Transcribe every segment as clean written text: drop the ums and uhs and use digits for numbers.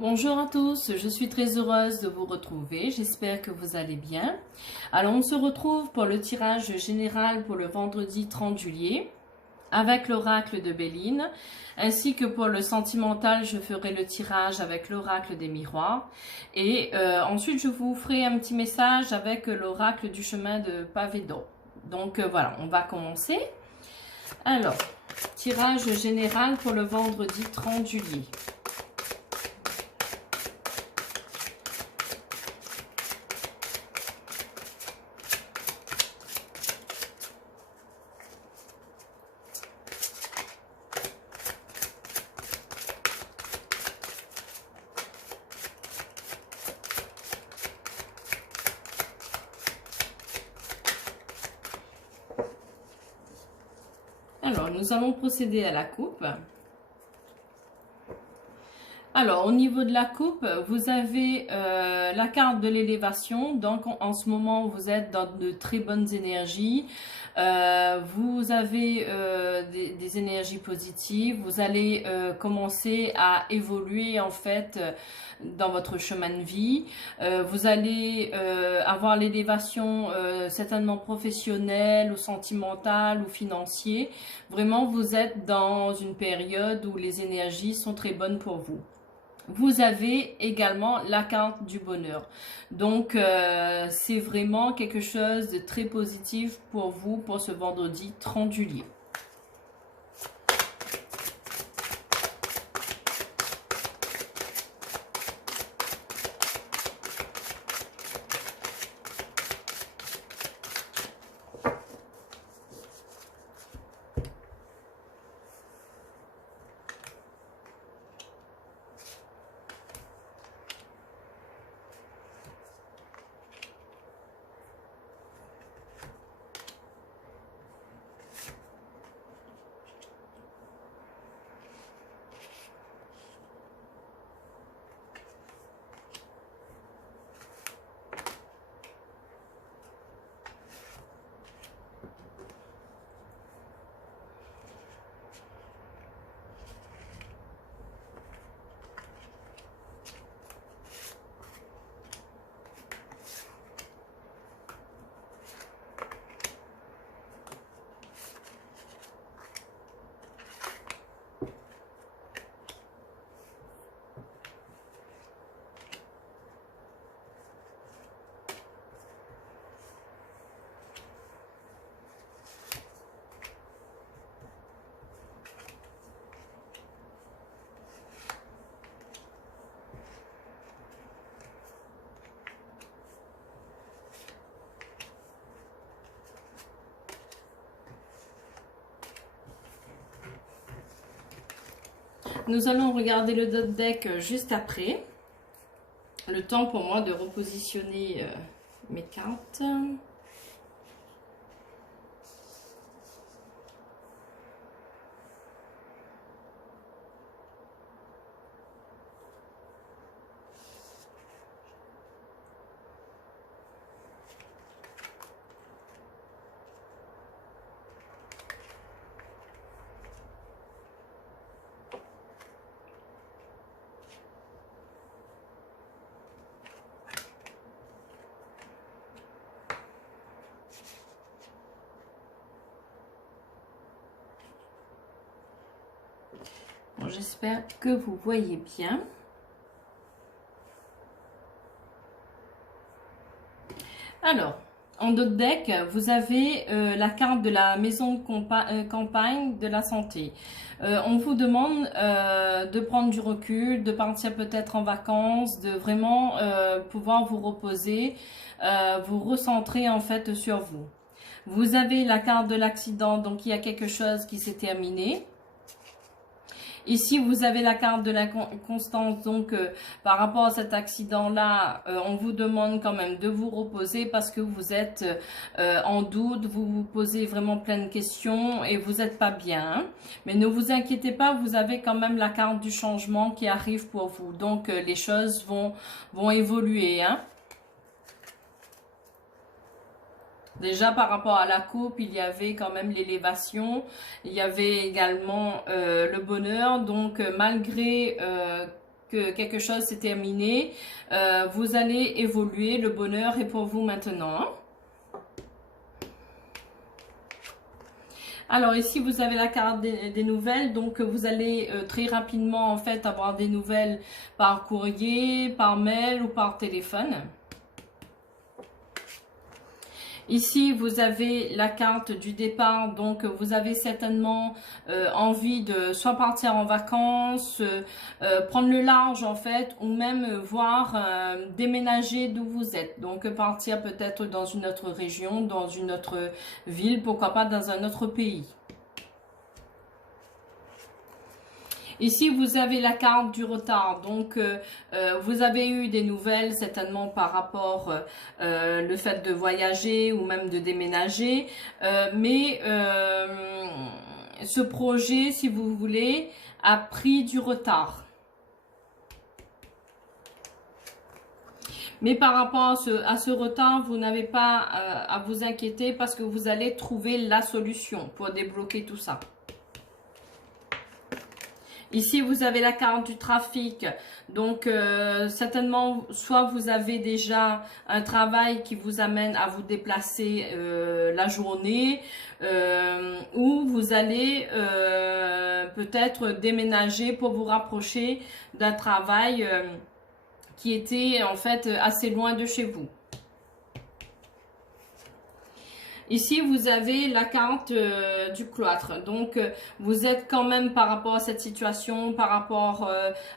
Bonjour à tous, je suis très heureuse de vous retrouver, j'espère que vous allez bien. Alors on se retrouve pour le tirage général pour le vendredi 30 juillet avec l'oracle de Béline, ainsi que pour le sentimental je ferai le tirage avec l'oracle des miroirs et ensuite je vous ferai un petit message avec l'oracle du chemin de pavé d'or. Donc voilà, on va commencer. Alors, tirage général pour le vendredi 30 juillet. Alors, nous allons procéder à la coupe. Alors, au niveau de la coupe, vous avez la carte de l'élévation. Donc, en ce moment, vous êtes dans de très bonnes énergies. Vous avez des énergies positives. Vous allez commencer à évoluer, en fait, dans votre chemin de vie. Vous allez avoir l'élévation certainement professionnelle ou sentimentale ou financière. Vraiment, vous êtes dans une période où les énergies sont très bonnes pour vous. Vous avez également la carte du bonheur. Donc, c'est vraiment quelque chose de très positif pour vous pour ce vendredi 30 juillet. Nous allons regarder le dot deck juste après. Le temps pour moi de repositionner mes cartes. Bon, j'espère que vous voyez bien. Alors, en dot deck, vous avez la carte de la maison de campagne de la santé. On vous demande de prendre du recul, de partir peut-être en vacances, de vraiment pouvoir vous reposer, vous recentrer en fait sur vous. Vous avez la carte de l'accident, donc il y a quelque chose qui s'est terminé. Ici, vous avez la carte de la constance, donc par rapport à cet accident-là, on vous demande quand même de vous reposer parce que vous êtes en doute, vous vous posez vraiment plein de questions et vous n'êtes pas bien. Hein. Mais ne vous inquiétez pas, vous avez quand même la carte du changement qui arrive pour vous. Donc, les choses vont évoluer. Hein. Déjà par rapport à la coupe, il y avait quand même l'élévation, il y avait également le bonheur. Donc malgré que quelque chose s'est terminé. Vous allez évoluer, le bonheur est pour vous maintenant. Alors ici, vous avez la carte des nouvelles, donc vous allez très rapidement en fait avoir des nouvelles par courrier, par mail ou par téléphone. Ici, vous avez la carte du départ, donc vous avez certainement envie de soit partir en vacances, prendre le large en fait, ou même voir déménager d'où vous êtes. Donc partir peut-être dans une autre région, dans une autre ville, pourquoi pas dans un autre pays. Ici, vous avez la carte du retard. Donc, vous avez eu des nouvelles certainement par rapport le fait de voyager ou même de déménager. Mais ce projet, si vous voulez, a pris du retard. Mais par rapport à ce retard, vous n'avez pas à vous inquiéter parce que vous allez trouver la solution pour débloquer tout ça. Ici, vous avez la carte du trafic. Donc, certainement, soit vous avez déjà un travail qui vous amène à vous déplacer la journée, ou vous allez peut-être déménager pour vous rapprocher d'un travail qui était en fait assez loin de chez vous. Ici, vous avez la carte du cloître. Donc, vous êtes quand même par rapport à cette situation, par rapport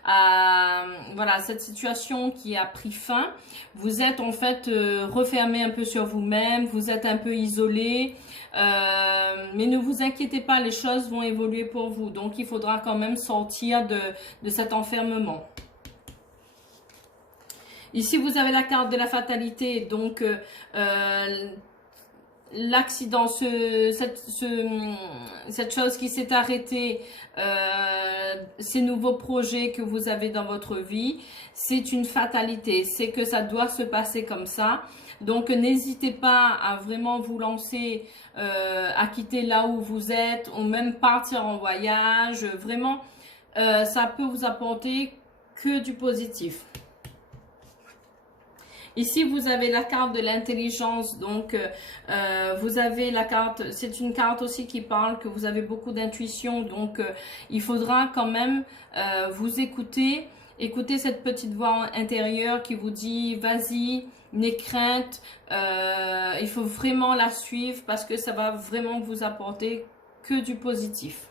à voilà, cette situation qui a pris fin. Vous êtes en fait refermé un peu sur vous-même, vous êtes un peu isolé. Mais ne vous inquiétez pas, les choses vont évoluer pour vous. Donc, il faudra quand même sortir de cet enfermement. Ici, vous avez la carte de la fatalité. Donc, l'accident, cette chose qui s'est arrêtée, ces nouveaux projets que vous avez dans votre vie, c'est une fatalité, c'est que ça doit se passer comme ça. Donc n'hésitez pas à vraiment vous lancer, à quitter là où vous êtes, ou même partir en voyage. Vraiment, ça peut vous apporter que du positif. Ici, vous avez la carte de l'intelligence, donc vous avez la carte, c'est une carte aussi qui parle que vous avez beaucoup d'intuition, donc il faudra quand même vous écouter cette petite voix intérieure qui vous dit « vas-y, n'aie crainte », il faut vraiment la suivre parce que ça va vraiment vous apporter que du positif.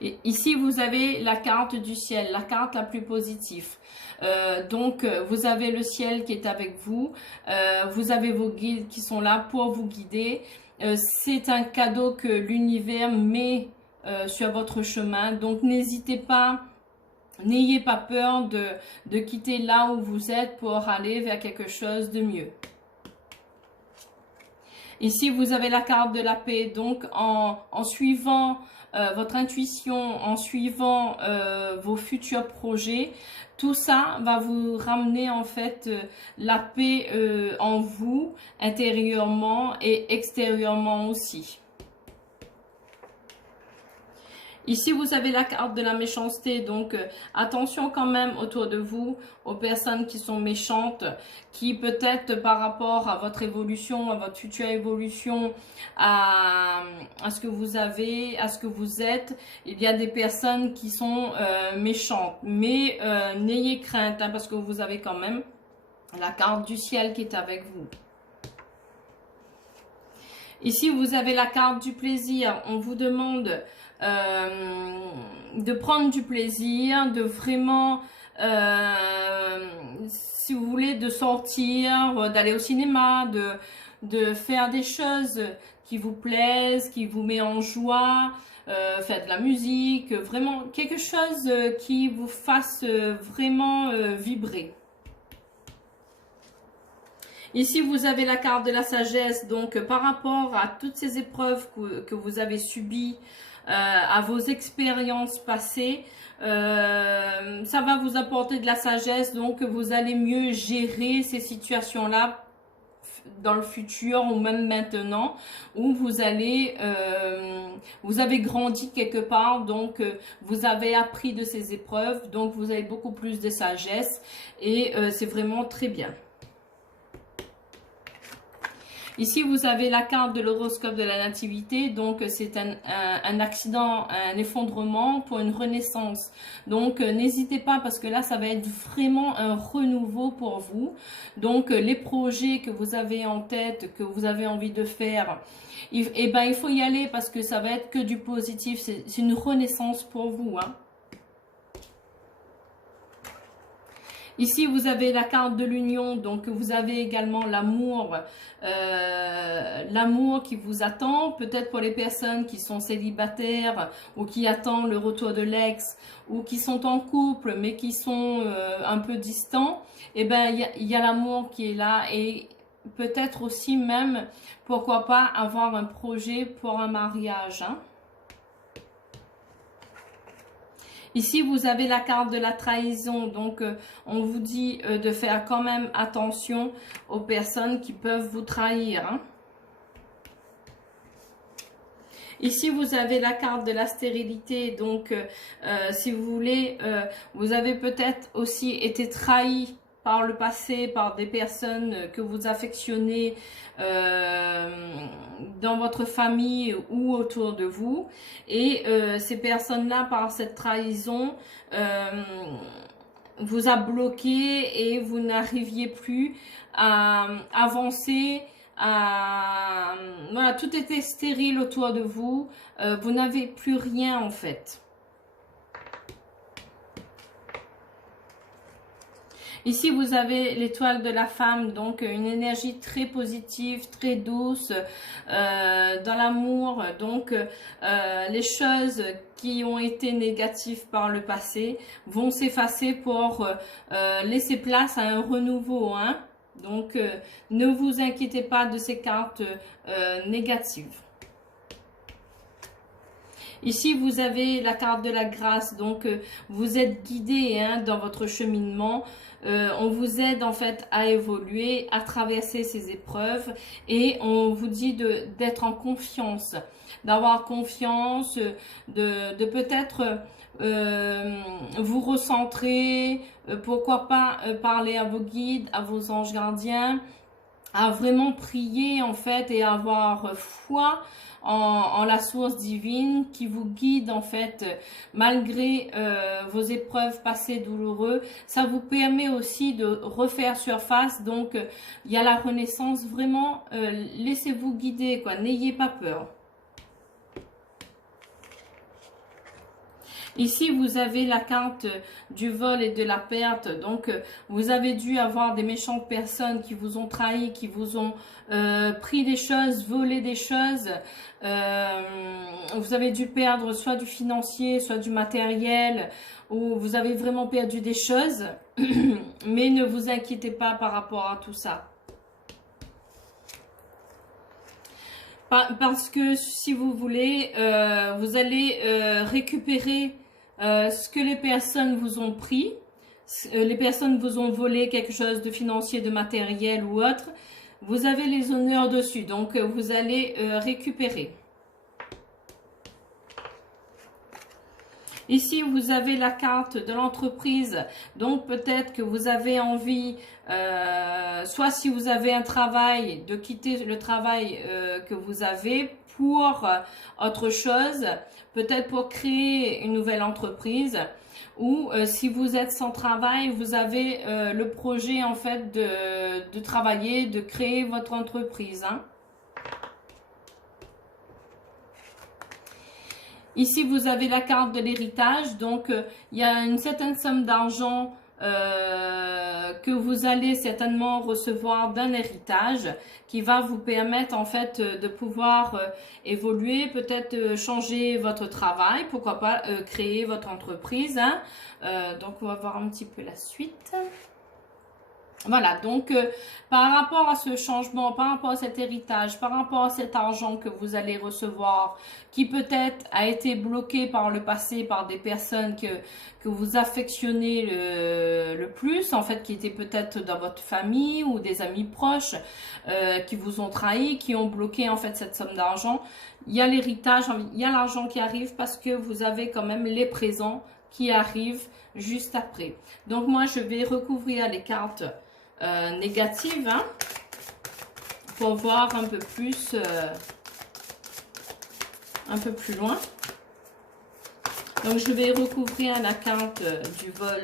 Et ici, vous avez la carte du ciel, la carte la plus positive. Donc, vous avez le ciel qui est avec vous. Vous avez vos guides qui sont là pour vous guider. C'est un cadeau que l'univers met sur votre chemin. Donc, n'hésitez pas, n'ayez pas peur de quitter là où vous êtes pour aller vers quelque chose de mieux. Ici, vous avez la carte de la paix. Donc, en suivant votre intuition, en suivant vos futurs projets, tout ça va vous ramener en fait la paix en vous, intérieurement et extérieurement aussi. Ici, vous avez la carte de la méchanceté, donc attention quand même autour de vous aux personnes qui sont méchantes, qui peut-être par rapport à votre évolution, à votre future évolution, à ce que vous avez, à ce que vous êtes, il y a des personnes qui sont méchantes. Mais n'ayez crainte hein, parce que vous avez quand même la carte du ciel qui est avec vous. Ici, vous avez la carte du plaisir. On vous demande de prendre du plaisir, de vraiment, si vous voulez, de sortir, d'aller au cinéma, de faire des choses qui vous plaisent, qui vous met en joie, faire de la musique, vraiment quelque chose qui vous fasse vraiment vibrer. Ici, vous avez la carte de la sagesse, donc par rapport à toutes ces épreuves que vous avez subies, à vos expériences passées, ça va vous apporter de la sagesse, donc vous allez mieux gérer ces situations-là dans le futur ou même maintenant, où vous allez, vous avez grandi quelque part, donc vous avez appris de ces épreuves, donc vous avez beaucoup plus de sagesse et c'est vraiment très bien. Ici, vous avez la carte de l'horoscope de la nativité, donc c'est un accident, un effondrement pour une renaissance. Donc, n'hésitez pas parce que là, ça va être vraiment un renouveau pour vous. Donc, les projets que vous avez en tête, que vous avez envie de faire, eh ben, il faut y aller parce que ça va être que du positif. C'est une renaissance pour vous, hein. Ici, vous avez la carte de l'union, donc vous avez également l'amour, l'amour qui vous attend, peut-être pour les personnes qui sont célibataires ou qui attendent le retour de l'ex ou qui sont en couple mais qui sont un peu distants. Eh ben, il y a l'amour qui est là et peut-être aussi même, pourquoi pas, avoir un projet pour un mariage, hein. Ici, vous avez la carte de la trahison, donc on vous dit de faire quand même attention aux personnes qui peuvent vous trahir, hein. Ici, vous avez la carte de la stérilité, donc si vous voulez, vous avez peut-être aussi été trahi par le passé, par des personnes que vous affectionnez dans votre famille ou autour de vous. Et ces personnes-là, par cette trahison, vous a bloqué et vous n'arriviez plus à avancer. Voilà, tout était stérile autour de vous. Vous n'avez plus rien en fait. Ici, vous avez l'étoile de la femme, donc une énergie très positive, très douce dans l'amour. Donc, les choses qui ont été négatives par le passé vont s'effacer pour laisser place à un renouveau, hein. Donc, ne vous inquiétez pas de ces cartes négatives. Ici, vous avez la carte de la grâce, donc vous êtes guidé, hein, dans votre cheminement. On vous aide en fait à évoluer, à traverser ces épreuves et on vous dit d'être en confiance, d'avoir confiance, de peut-être vous recentrer, pourquoi pas parler à vos guides, à vos anges gardiens, à vraiment prier en fait et avoir foi en la source divine qui vous guide en fait malgré vos épreuves passées douloureuses. Ça vous permet aussi de refaire surface, donc il y a la renaissance, vraiment laissez-vous guider quoi, n'ayez pas peur. Ici, vous avez la carte du vol et de la perte. Donc, vous avez dû avoir des méchantes personnes qui vous ont trahi, qui vous ont pris des choses, volé des choses. Vous avez dû perdre soit du financier, soit du matériel, ou vous avez vraiment perdu des choses. Mais ne vous inquiétez pas par rapport à tout ça. Parce que si vous voulez, vous allez récupérer ce que les personnes vous ont pris. Les personnes vous ont volé quelque chose de financier, de matériel ou autre. Vous avez les honneurs dessus, donc vous allez récupérer. Ici, vous avez la carte de l'entreprise, donc peut-être que vous avez envie, soit si vous avez un travail, de quitter le travail que vous avez pour autre chose, peut-être pour créer une nouvelle entreprise, ou si vous êtes sans travail, vous avez le projet en fait de travailler, de créer votre entreprise, hein. Ici, vous avez la carte de l'héritage, donc il y a une certaine somme d'argent que vous allez certainement recevoir d'un héritage qui va vous permettre en fait de pouvoir évoluer, peut-être changer votre travail, pourquoi pas créer votre entreprise, hein. Donc, on va voir un petit peu la suite. Voilà, donc par rapport à ce changement, par rapport à cet héritage, par rapport à cet argent que vous allez recevoir, qui peut-être a été bloqué par le passé par des personnes que vous affectionnez le plus, en fait, qui étaient peut-être dans votre famille ou des amis proches qui vous ont trahi, qui ont bloqué en fait cette somme d'argent. Il y a l'héritage, il y a l'argent qui arrive parce que vous avez quand même les présents qui arrivent juste après. Donc moi, je vais recouvrir les cartes négative, hein, pour voir un peu plus loin. Donc je vais recouvrir la carte du vol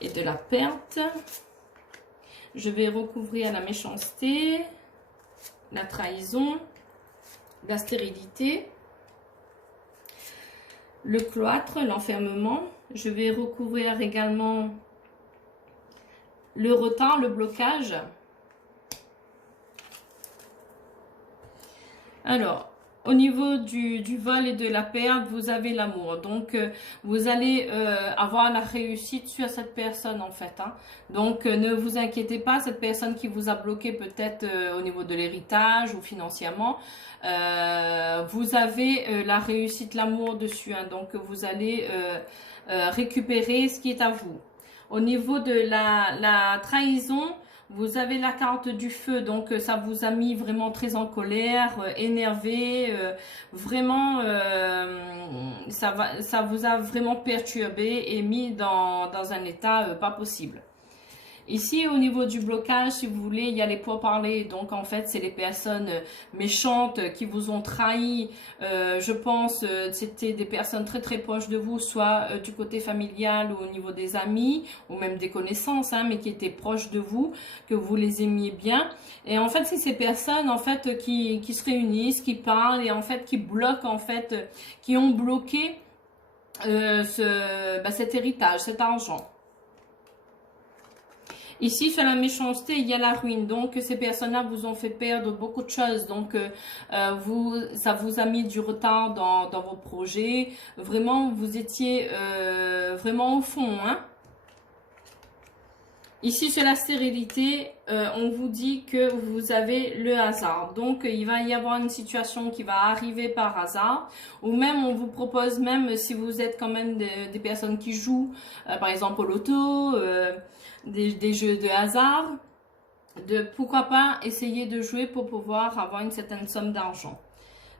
et de la perte. Je vais recouvrir la méchanceté, la trahison, la stérilité, le cloître, l'enfermement. Je vais recouvrir également le retard, le blocage. Alors, au niveau du vol et de la perte, vous avez l'amour. Donc, vous allez avoir la réussite sur cette personne, en fait. Hein. Donc, ne vous inquiétez pas, cette personne qui vous a bloqué peut-être au niveau de l'héritage ou financièrement, vous avez la réussite, l'amour dessus. Hein. Donc, vous allez récupérer ce qui est à vous. Au niveau de la trahison, vous avez la carte du feu, donc ça vous a mis vraiment très en colère, énervé, vraiment, ça vous a vraiment perturbé et mis dans un état pas possible. Ici, au niveau du blocage, si vous voulez, il y a les pourparlers. Donc, en fait, c'est les personnes méchantes qui vous ont trahi. Je pense c'était des personnes très, très proches de vous, soit du côté familial ou au niveau des amis, ou même des connaissances, hein, mais qui étaient proches de vous, que vous les aimiez bien. Et en fait, c'est ces personnes, en fait, qui se réunissent, qui parlent et, en fait, qui bloquent, en fait, qui ont bloqué cet héritage, cet argent. Ici, sur la méchanceté, il y a la ruine. Donc, ces personnes-là vous ont fait perdre beaucoup de choses. Donc, ça vous a mis du retard dans vos projets. Vraiment, vous étiez vraiment au fond. Hein. Ici, sur la stérilité, on vous dit que vous avez le hasard. Donc, il va y avoir une situation qui va arriver par hasard. Ou même, on vous propose, même si vous êtes quand même des personnes qui jouent, par exemple au loto, des jeux de hasard, pourquoi pas essayer de jouer pour pouvoir avoir une certaine somme d'argent.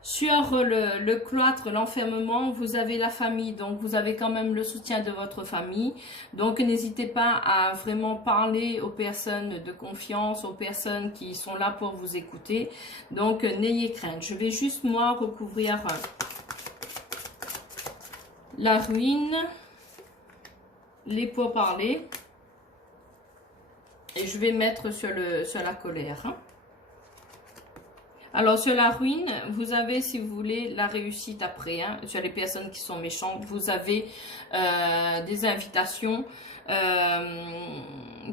Sur le cloître, l'enfermement, vous avez la famille, donc vous avez quand même le soutien de votre famille. Donc n'hésitez pas à vraiment parler aux personnes de confiance, aux personnes qui sont là pour vous écouter. Donc n'ayez crainte. Je vais juste moi recouvrir la ruine, les pourparlers. Et je vais mettre sur la colère. Hein. Alors, sur la ruine, vous avez, si vous voulez, la réussite après. Hein. Sur les personnes qui sont méchantes, vous avez des invitations.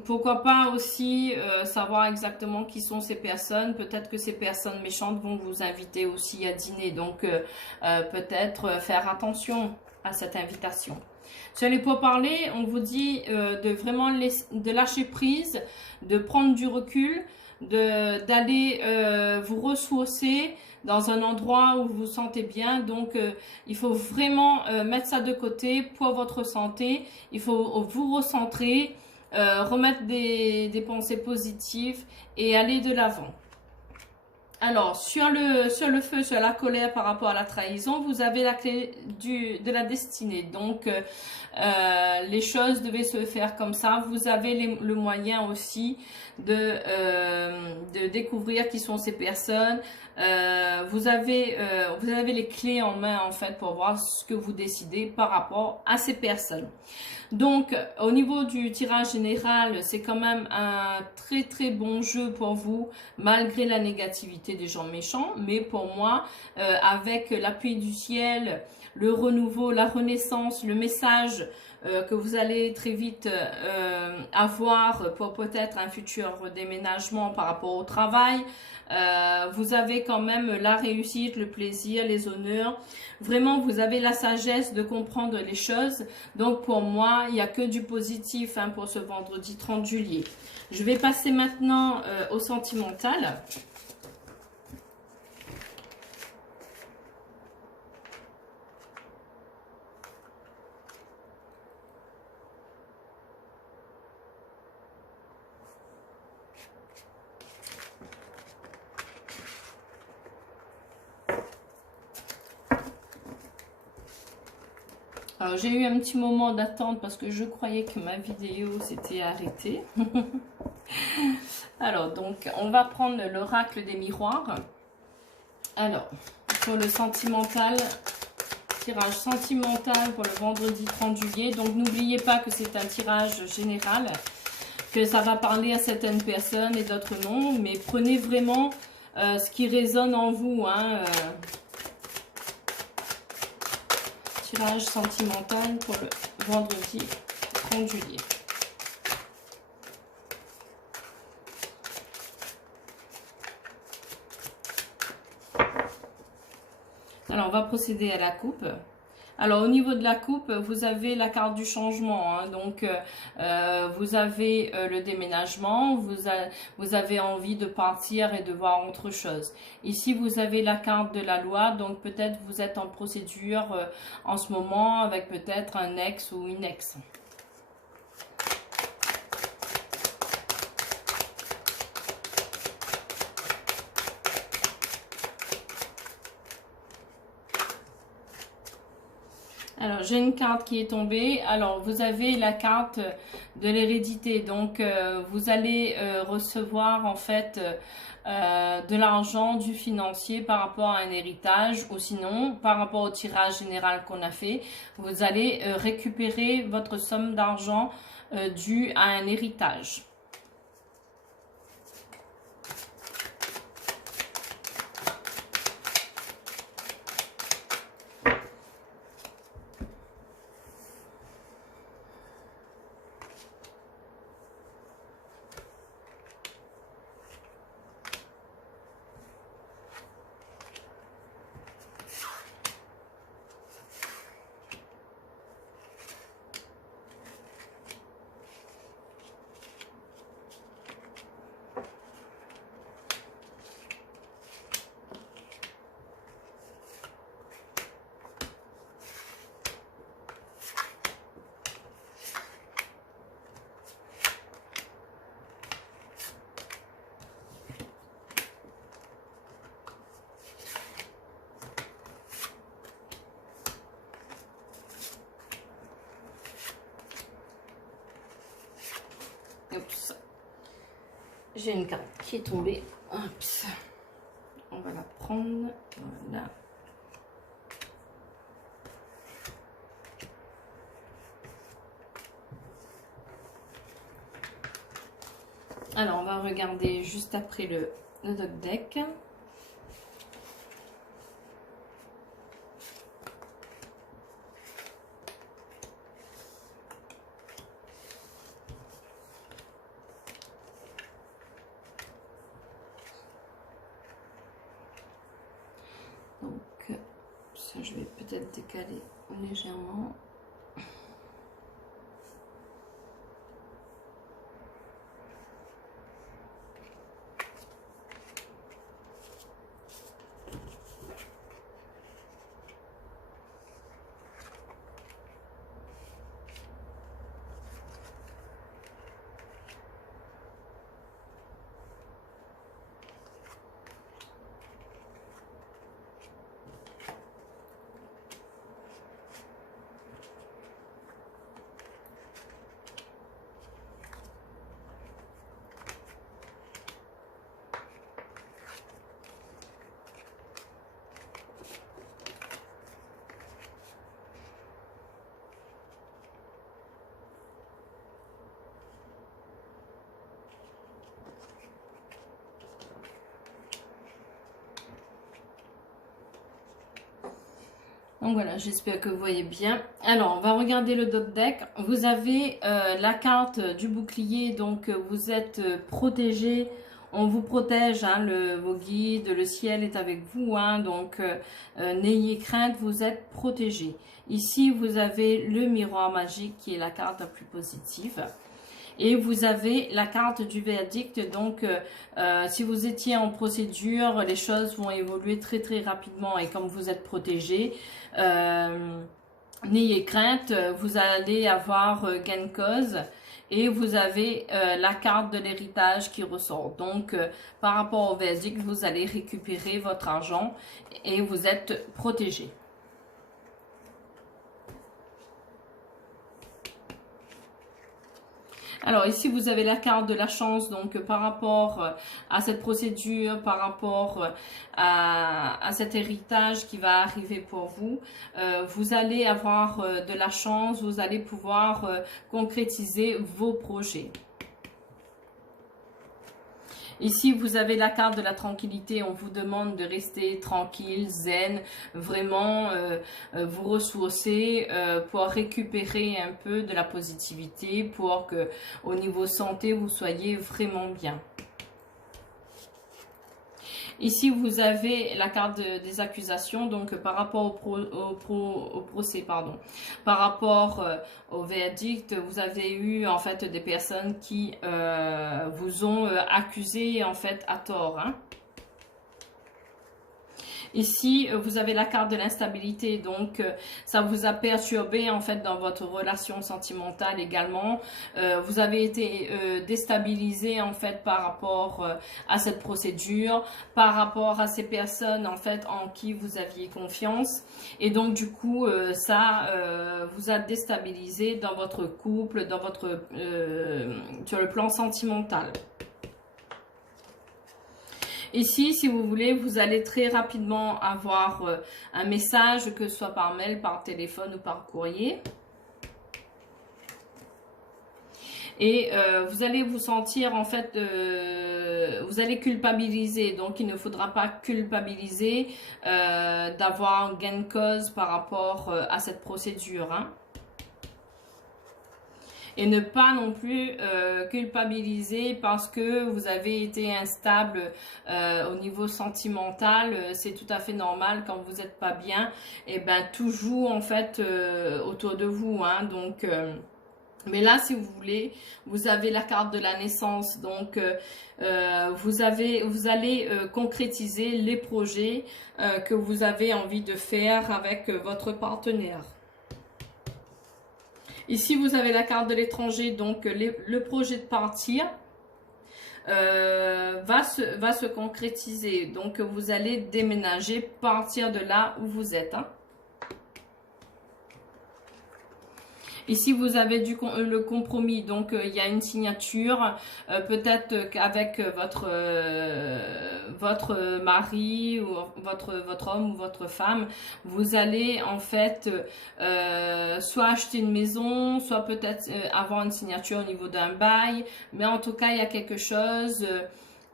Pourquoi pas aussi savoir exactement qui sont ces personnes. Peut-être que ces personnes méchantes vont vous inviter aussi à dîner. Donc, peut-être faire attention à cette invitation. Sur les pourparlers, on vous dit de vraiment de lâcher prise, de prendre du recul, d'aller vous ressourcer dans un endroit où vous vous sentez bien. Donc, il faut vraiment mettre ça de côté pour votre santé. Il faut vous recentrer, remettre des pensées positives et aller de l'avant. Alors, sur le feu, sur la colère par rapport à la trahison, vous avez la clé de la destinée. Donc, les choses devaient se faire comme ça. Vous avez le moyen aussi de découvrir qui sont ces personnes. Vous avez les clés en main, en fait, pour voir ce que vous décidez par rapport à ces personnes. Donc, au niveau du tirage général, c'est quand même un très très bon jeu pour vous, malgré la négativité des gens méchants. Mais pour moi, avec l'appui du ciel, le renouveau, la renaissance, le message que vous allez très vite avoir pour peut-être un futur déménagement par rapport au travail, vous avez quand même la réussite, le plaisir, les honneurs. Vraiment, vous avez la sagesse de comprendre les choses. Donc, pour moi, il n'y a que du positif hein, pour ce vendredi 30 juillet. Je vais passer maintenant au sentimental. Alors, j'ai eu un petit moment d'attente parce que je croyais que ma vidéo s'était arrêtée. Alors, donc, on va prendre l'oracle des miroirs. Alors, pour le sentimental, tirage sentimental pour le vendredi 30 juillet. Donc, n'oubliez pas que c'est un tirage général, que ça va parler à certaines personnes et d'autres non. Mais prenez vraiment ce qui résonne en vous, hein. Tirage sentimental pour le vendredi 30 juillet. Alors, on va procéder à la coupe. Alors, au niveau de la coupe, vous avez la carte du changement. Hein, donc, vous avez le déménagement. Vous avez envie de partir et de voir autre chose. Ici, vous avez la carte de la loi. Donc, peut-être vous êtes en procédure en ce moment avec peut-être un ex ou une ex. Alors, j'ai une carte qui est tombée. Alors, vous avez la carte de l'hérédité. Donc, vous allez recevoir en fait de l'argent, du financier par rapport à un héritage ou sinon, par rapport au tirage général qu'on a fait, vous allez récupérer votre somme d'argent due à un héritage. J'ai une carte qui est tombée. Oups. On va la prendre. Voilà. Alors, on va regarder juste après le doc deck. Donc, ça, je vais peut-être décaler légèrement. Donc voilà, j'espère que vous voyez bien. Alors, on va regarder le top deck. Vous avez la carte du bouclier, donc vous êtes protégé. on vous protège, hein, vos guides, le ciel est avec vous, hein, donc n'ayez crainte, vous êtes protégés. Ici, vous avez le miroir magique qui est la carte la plus positive. Et vous avez la carte du verdict, donc si vous étiez en procédure, les choses vont évoluer très très rapidement et comme vous êtes protégé, n'ayez crainte, vous allez avoir gain de cause et vous avez la carte de l'héritage qui ressort. Donc par rapport au verdict, vous allez récupérer votre argent et vous êtes protégé. Alors ici, vous avez la carte de la chance, donc par rapport à cette procédure, par rapport à cet héritage qui va arriver pour vous, vous allez avoir de la chance, vous allez pouvoir concrétiser vos projets. Ici, vous avez la carte de la tranquillité. On vous demande de rester tranquille, zen, vraiment vous ressourcer pour récupérer un peu de la positivité, pour que au niveau santé, vous soyez vraiment bien. Ici, vous avez la carte des accusations, donc par rapport au procès, pardon. Par rapport au verdict, vous avez eu en fait des personnes qui vous ont accusé en fait à tort, hein. Ici, vous avez la carte de l'instabilité, donc ça vous a perturbé en fait dans votre relation sentimentale également. Vous avez été déstabilisé en fait par rapport à cette procédure, par rapport à ces personnes en fait en qui vous aviez confiance. Et donc du coup, ça vous a déstabilisé dans votre couple, dans votre sur le plan sentimental. Ici, si vous voulez, vous allez très rapidement avoir un message, que ce soit par mail, par téléphone ou par courrier. Et vous allez vous sentir, en fait, vous allez culpabiliser. Donc, il ne faudra pas culpabiliser d'avoir gain de cause par rapport à cette procédure, hein. Et ne pas non plus culpabiliser parce que vous avez été instable au niveau sentimental. C'est tout à fait normal quand vous n'êtes pas bien. Et ben tout joue en fait autour de vous, hein. Donc mais là, si vous voulez, vous avez la carte de la naissance. Donc vous allez concrétiser les projets que vous avez envie de faire avec votre partenaire. Ici, vous avez la carte de l'étranger, donc le projet de partir va se concrétiser. Donc, vous allez déménager, partir de là où vous êtes, hein. Ici, vous avez le compromis, donc il y a une signature, peut-être qu'avec votre mari ou votre homme ou votre femme, vous allez en fait soit acheter une maison, soit peut-être avoir une signature au niveau d'un bail, mais en tout cas, il y a quelque chose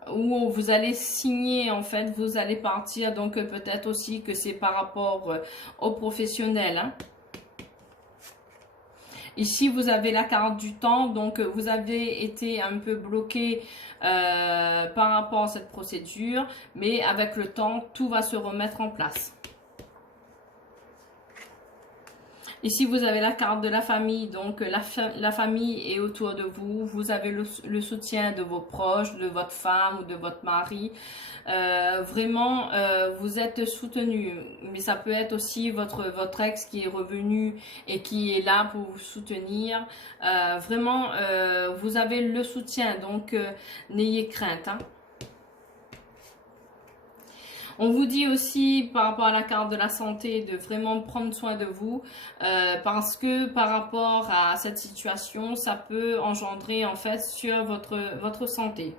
où vous allez signer, en fait, vous allez partir, donc peut-être aussi que c'est par rapport aux professionnels, hein. Ici, vous avez la carte du temps, donc vous avez été un peu bloqué par rapport à cette procédure, mais avec le temps, tout va se remettre en place. Ici, vous avez la carte de la famille, donc la famille est autour de vous. Vous avez le soutien de vos proches, de votre femme ou de votre mari. Vraiment, vous êtes soutenu. Mais ça peut être aussi votre ex qui est revenu et qui est là pour vous soutenir. Vraiment, vous avez le soutien, donc n'ayez crainte, hein. On vous dit aussi par rapport à la carte de la santé de vraiment prendre soin de vous parce que par rapport à cette situation, ça peut engendrer en fait sur votre santé.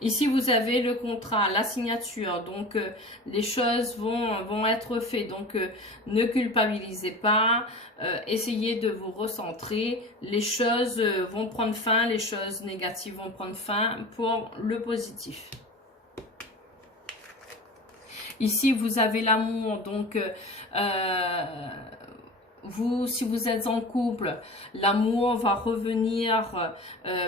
Ici, vous avez le contrat, la signature, donc les choses vont être faites. Donc, ne culpabilisez pas, essayez de vous recentrer. Les choses vont prendre fin, les choses négatives vont prendre fin pour le positif. Ici, vous avez l'amour, donc vous, si vous êtes en couple, l'amour va revenir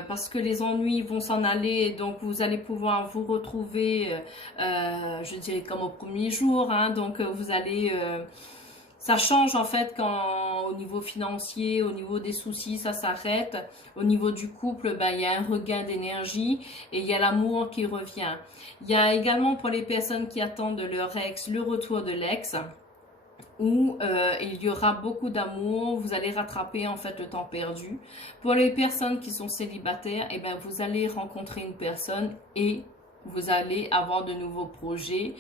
parce que les ennuis vont s'en aller. Donc, vous allez pouvoir vous retrouver, je dirais comme au premier jour. Hein, donc, vous allez... ça change en fait quand au niveau financier, au niveau des soucis, ça s'arrête. Au niveau du couple, ben, il y a un regain d'énergie et il y a l'amour qui revient. Il y a également pour les personnes qui attendent leur ex, le retour de l'ex, où il y aura beaucoup d'amour, vous allez rattraper en fait le temps perdu. Pour les personnes qui sont célibataires, eh bien, vous allez rencontrer une personne et vous allez avoir de nouveaux projets.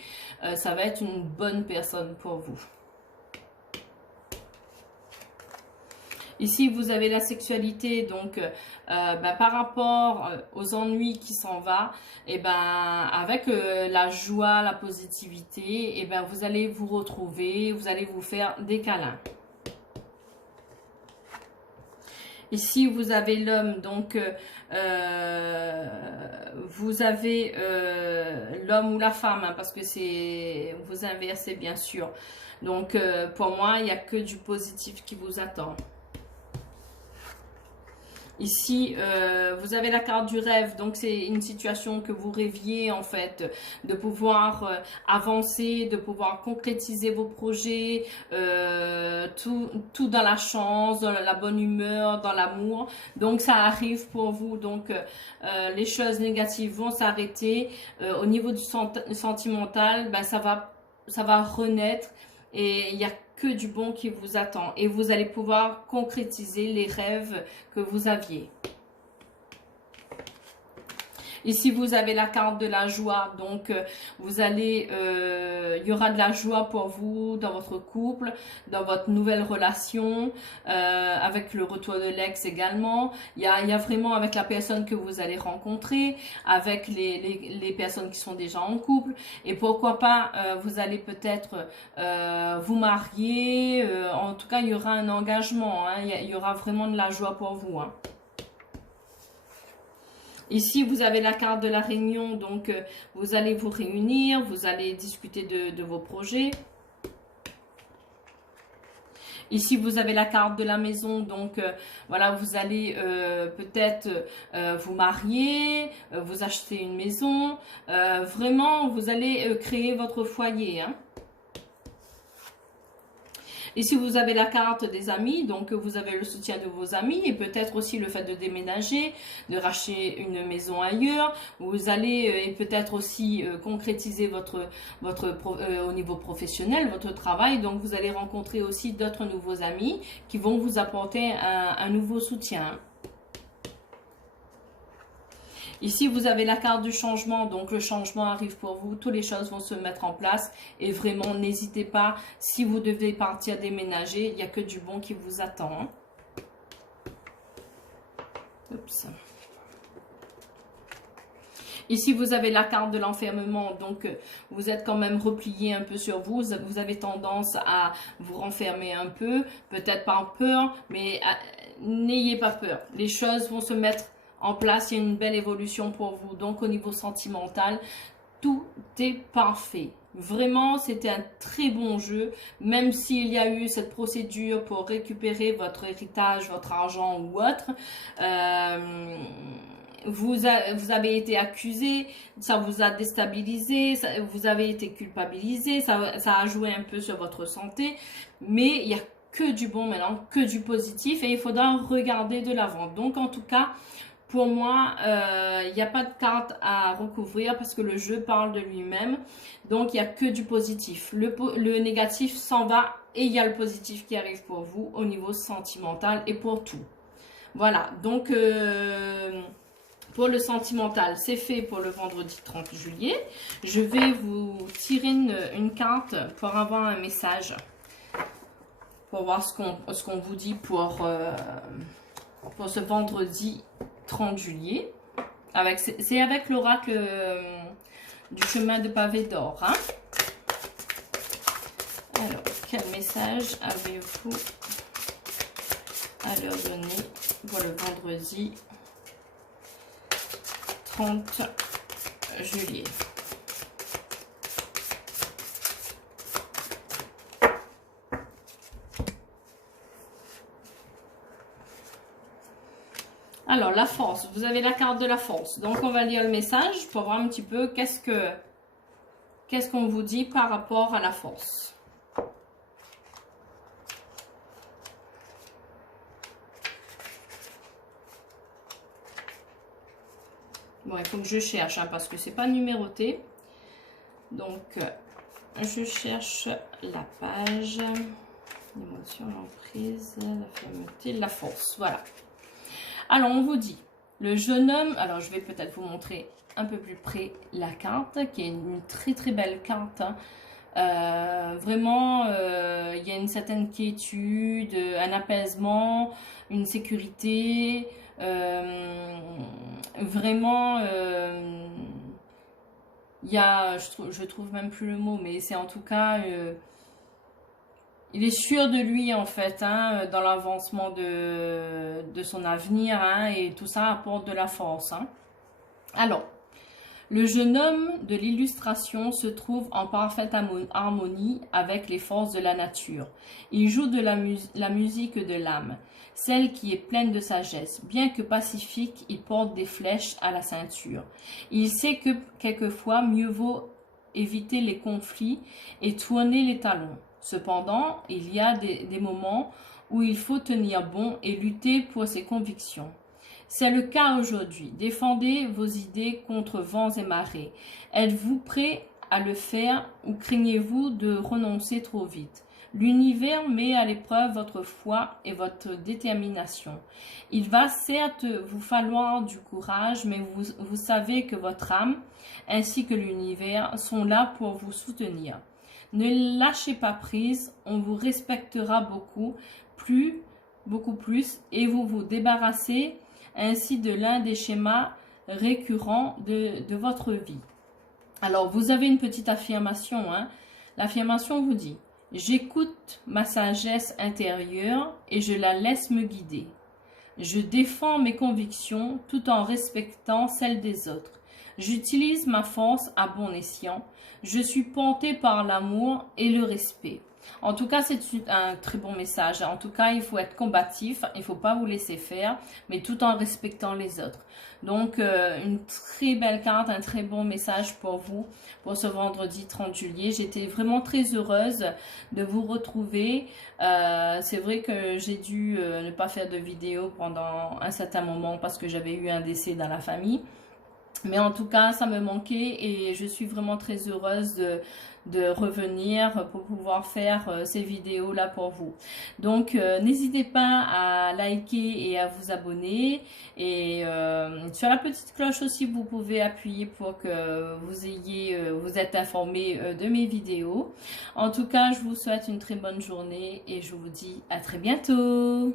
Ça va être une bonne personne pour vous. Ici, vous avez la sexualité, donc par rapport aux ennuis qui s'en va, et avec la joie, la positivité, et vous allez vous retrouver, vous allez vous faire des câlins. Ici, vous avez l'homme, donc vous avez l'homme ou la femme, hein, parce que c'est vous inversez bien sûr. Donc, pour moi, il n'y a que du positif qui vous attend. Ici, vous avez la carte du rêve, donc c'est une situation que vous rêviez en fait, de pouvoir avancer, de pouvoir concrétiser vos projets, tout dans la chance, dans la bonne humeur, dans l'amour. Donc ça arrive pour vous, donc les choses négatives vont s'arrêter. Au niveau du sentimental, ça va renaître et il y a que du bon qui vous attend et vous allez pouvoir concrétiser les rêves que vous aviez. Ici, vous avez la carte de la joie, donc vous allez, il y aura de la joie pour vous dans votre couple, dans votre nouvelle relation, avec le retour de l'ex également. Il y a vraiment avec la personne que vous allez rencontrer, avec les personnes qui sont déjà en couple, et pourquoi pas, vous allez peut-être vous marier, en tout cas, il y aura un engagement, hein, il y aura vraiment de la joie pour vous, hein. Ici, vous avez la carte de la réunion, donc vous allez vous réunir, vous allez discuter de vos projets. Ici, vous avez la carte de la maison, donc voilà, vous allez peut-être vous marier, vous acheter une maison. Vraiment, vous allez créer votre foyer, hein. Ici, vous avez la carte des amis, donc vous avez le soutien de vos amis et peut-être aussi le fait de déménager, de racheter une maison ailleurs. Vous allez et peut-être aussi concrétiser au niveau professionnel, votre travail. Donc, vous allez rencontrer aussi d'autres nouveaux amis qui vont vous apporter un nouveau soutien. Ici, vous avez la carte du changement, donc le changement arrive pour vous, toutes les choses vont se mettre en place et vraiment, n'hésitez pas, si vous devez partir déménager, il n'y a que du bon qui vous attend, hein. Oups. Ici, vous avez la carte de l'enfermement, donc vous êtes quand même replié un peu sur vous, vous avez tendance à vous renfermer un peu, peut-être par peur, mais n'ayez pas peur, les choses vont se mettre en place, il y a une belle évolution pour vous. Donc, au niveau sentimental, tout est parfait. Vraiment, c'était un très bon jeu, même s'il y a eu cette procédure pour récupérer votre héritage, votre argent ou autre. Vous avez été accusé, ça vous a déstabilisé, vous avez été culpabilisé, ça a joué un peu sur votre santé, mais il y a que du bon maintenant, que du positif et il faudra regarder de l'avant. Donc, en tout cas, pour moi, il n'y a pas de carte à recouvrir parce que le jeu parle de lui-même. Donc, il n'y a que du positif. Le négatif s'en va et il y a le positif qui arrive pour vous au niveau sentimental et pour tout. Voilà, donc pour le sentimental, c'est fait pour le vendredi 30 juillet. Je vais vous tirer une carte pour avoir un message. Pour voir ce qu'on vous dit pour ce vendredi 30 juillet. C'est avec l'oracle du chemin de pavé d'or. Hein? Alors, quel message avez-vous à leur donner pour le vendredi 30 juillet? Alors, la force. Vous avez la carte de la force. Donc, on va lire le message pour voir un petit peu qu'est-ce qu'on vous dit par rapport à la force. Bon, il faut que je cherche, hein, parce que c'est pas numéroté. Donc, je cherche la page. L'émotion, l'emprise, la fermeté, la force. Voilà. Alors, on vous dit, le jeune homme... Alors, je vais peut-être vous montrer un peu plus près la carte, qui est une très très belle carte. Hein. Vraiment, il y a une certaine quiétude, un apaisement, une sécurité. Vraiment, il y a, je trouve même plus le mot, mais c'est en tout cas... il est sûr de lui en fait, hein, dans l'avancement de son avenir, hein, et tout ça apporte de la force. Hein. Alors, le jeune homme de l'illustration se trouve en parfaite harmonie avec les forces de la nature. Il joue de la musique de l'âme, celle qui est pleine de sagesse. Bien que pacifique, il porte des flèches à la ceinture. Il sait que quelquefois mieux vaut éviter les conflits et tourner les talons. Cependant, il y a des moments où il faut tenir bon et lutter pour ses convictions. C'est le cas aujourd'hui. Défendez vos idées contre vents et marées. Êtes-vous prêt à le faire ou craignez-vous de renoncer trop vite? L'univers met à l'épreuve votre foi et votre détermination. Il va certes vous falloir du courage, mais vous savez que votre âme ainsi que l'univers sont là pour vous soutenir. Ne lâchez pas prise, on vous respectera beaucoup plus, et vous vous débarrassez ainsi de l'un des schémas récurrents de votre vie. Alors, vous avez une petite affirmation. Hein. L'affirmation vous dit « J'écoute ma sagesse intérieure et je la laisse me guider. Je défends mes convictions tout en respectant celles des autres. J'utilise ma force à bon escient. Je suis porté par l'amour et le respect. » En tout cas, c'est un très bon message. En tout cas, il faut être combatif, il ne faut pas vous laisser faire, mais tout en respectant les autres. Donc, une très belle carte, un très bon message pour vous, pour ce vendredi 30 juillet. J'étais vraiment très heureuse de vous retrouver. C'est vrai que j'ai dû ne pas faire de vidéo pendant un certain moment parce que j'avais eu un décès dans la famille. Mais en tout cas, ça me manquait et je suis vraiment très heureuse de revenir pour pouvoir faire ces vidéos là pour vous. Donc n'hésitez pas à liker et à vous abonner, et sur la petite cloche aussi vous pouvez appuyer pour que vous êtes informés de mes vidéos. En tout cas, je vous souhaite une très bonne journée et je vous dis à très bientôt.